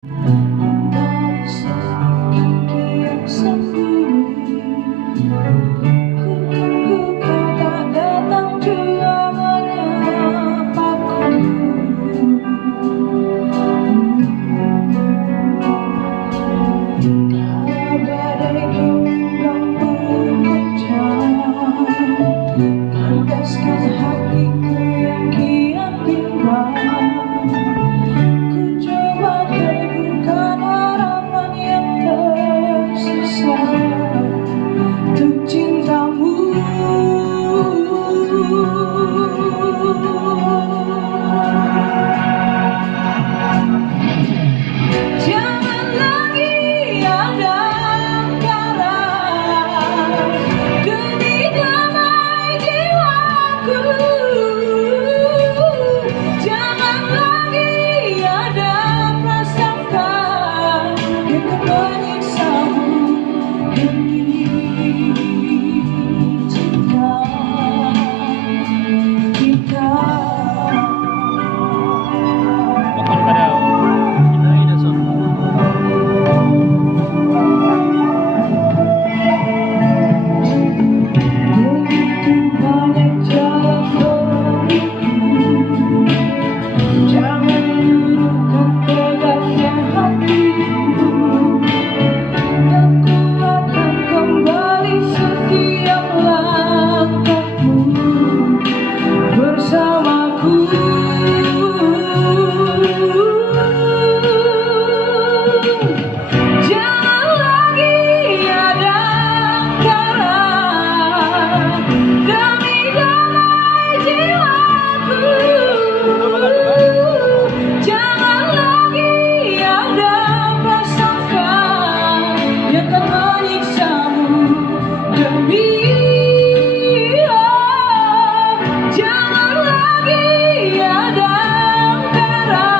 Dari sekian kian sendiri, ku tunggu kau tak datang juga menyapaku. Badai gelombang berkencang, kandaskan hatiku yang kian bimbang. Ku coba teguhkan harapan yang tersisa untuk cintamu. Jangan lagi ada angkara demi damai jiwaku. Jangan lagi ada prasangka yang akan menyiksamu demi cinta kita. Bakal ka daw. Inaay na son. Begitu banyak jalan berliku, jangan luruhkan tegaknya hatimu, dan ku akan kembali setiap langkahmu bersamaku. Jangan lagi ada angkara demi damai jiwaku. Jangan lagi ada prasangka yang akan menyiksamu demi. Jangan lagi ada angkara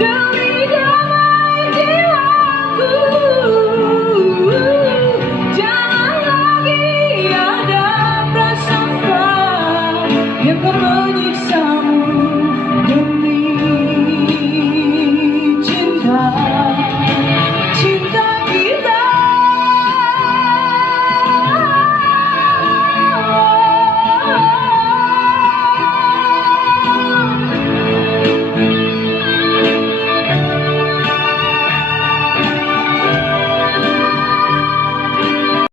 demi damai jiwaku. Jangan lagi ada prasangka yang akan menyiksamu